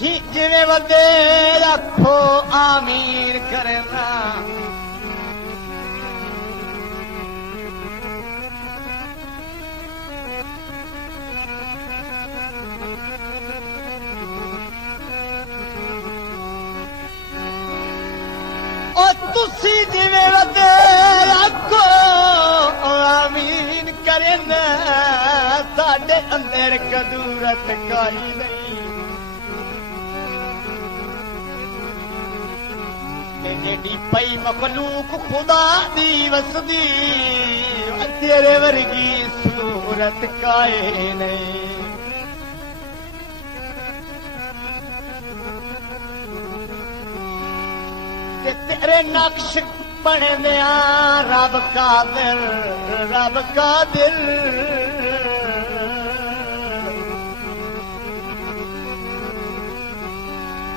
जिवें वदे आखो आमीन करना तुसी जिवें वदे आखो आमीन करना साडे अंदर कदूरत काई नहीं जेडी पई मखलूक खुदा दी वसदी तेरे वर्गी सूरत काए नहीं तेरे नक्श बने दिया रब का दिल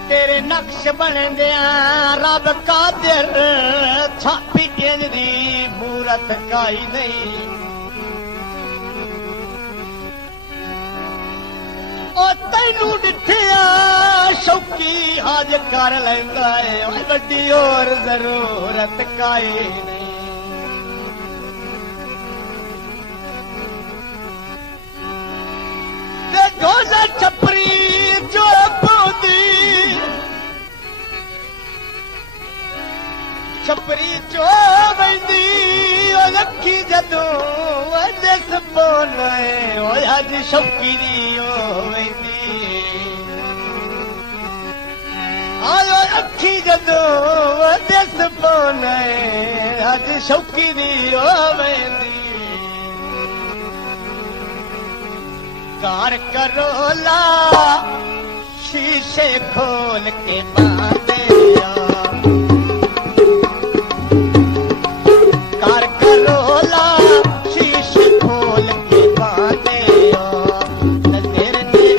तेरे नक्श बने दिया रब का दिल छापी दी मूरत काई नहीं तैनू डिठिया शौकी हज कर लेंदा है वड्डी और जरूरत काई नहीं देखो जा छपरी जो पौधी छपरी चो बंदी लखी जदों दस बोले अज शौकी दी आयो अखी जदों दस बोले अज शौकी दी वेंदी कार करोला शीशे खोल के बांधे कार करोला शीशे खोल के बांधे नजर नहीं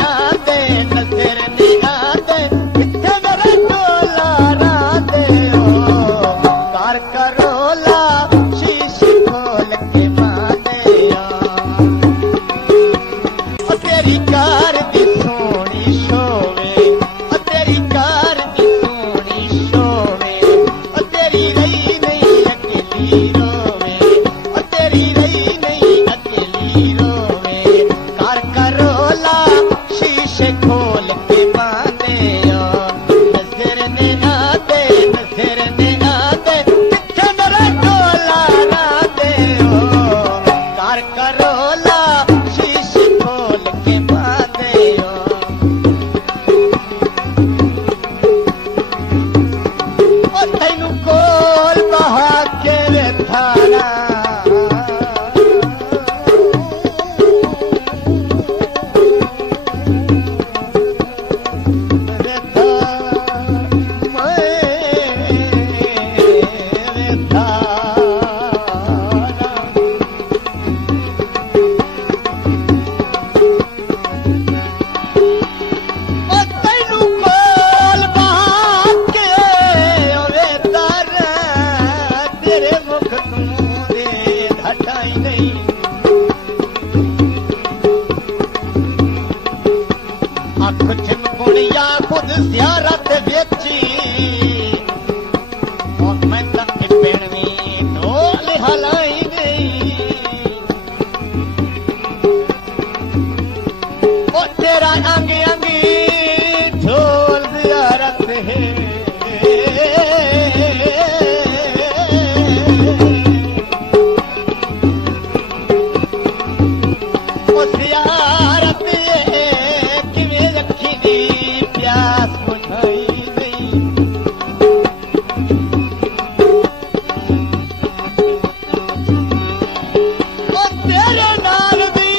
आते किथे मेरा डोला राधे कार करोला शीशे खोल के बांधे तेरी कार दी सोनी शोवे तेरी कार दी सोनी शोवे तेरी रही नहीं अकेली रोवे तेरी रही नहीं अकेली रोवे कार करोला शीशे खोल के बांधे नजर ने आते किथे मेरा डोला ना दे कार करोला शीशे खोल के बांधे तैनू कोल बहा के थाना खुद ज़ियारत वेची मैं तक पेड़नी ढोल हलाई गई तेरा अंग अंगी ढोल ज़ियारत है ज़ियारत किवें रखी दी प्यास बुझाई गई तेरे नाल दी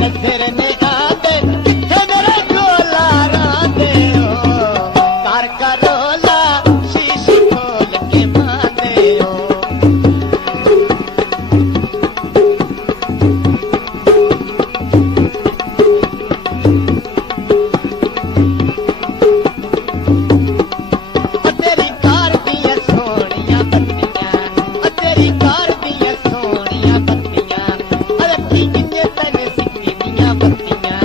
नजर ने आंदे किथे मेरा गोला रांदे हो कर करोला शीशी खोल के मांदे हो तेरी कार दियां सोहणियां बत्तियां तेरी कार दियां सोहणियां बत्तियां अरखी किन्ने तने सिक्की दियां बत्तियां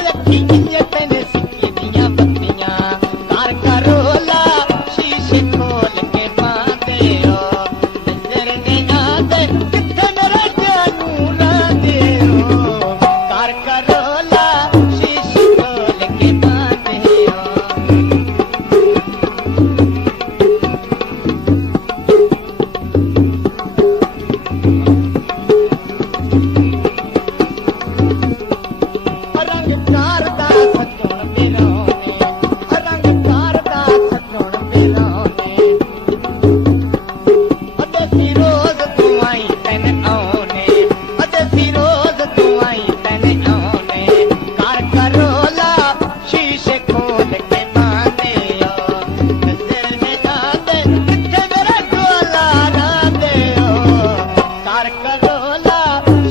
अरखी किन्ने तने सिक्की दियां बत्तियां कार करोला शीशे खोल के पांदे हो नजर ने आंदे किथे मेरा जानू रांदे हो कार करोला शीशे खोल के पांदे हो रंग कार दा सजण बिराने रंग कार दा सजण बिराने अदसी रोज तू आई तन आउने अदसी रोज तू आई तन आउने कार करोला शीशे खोल के मांदे हो नजर में आंदे किथे मेरा गोला रांदे हो कार करोला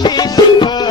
शीशे खोल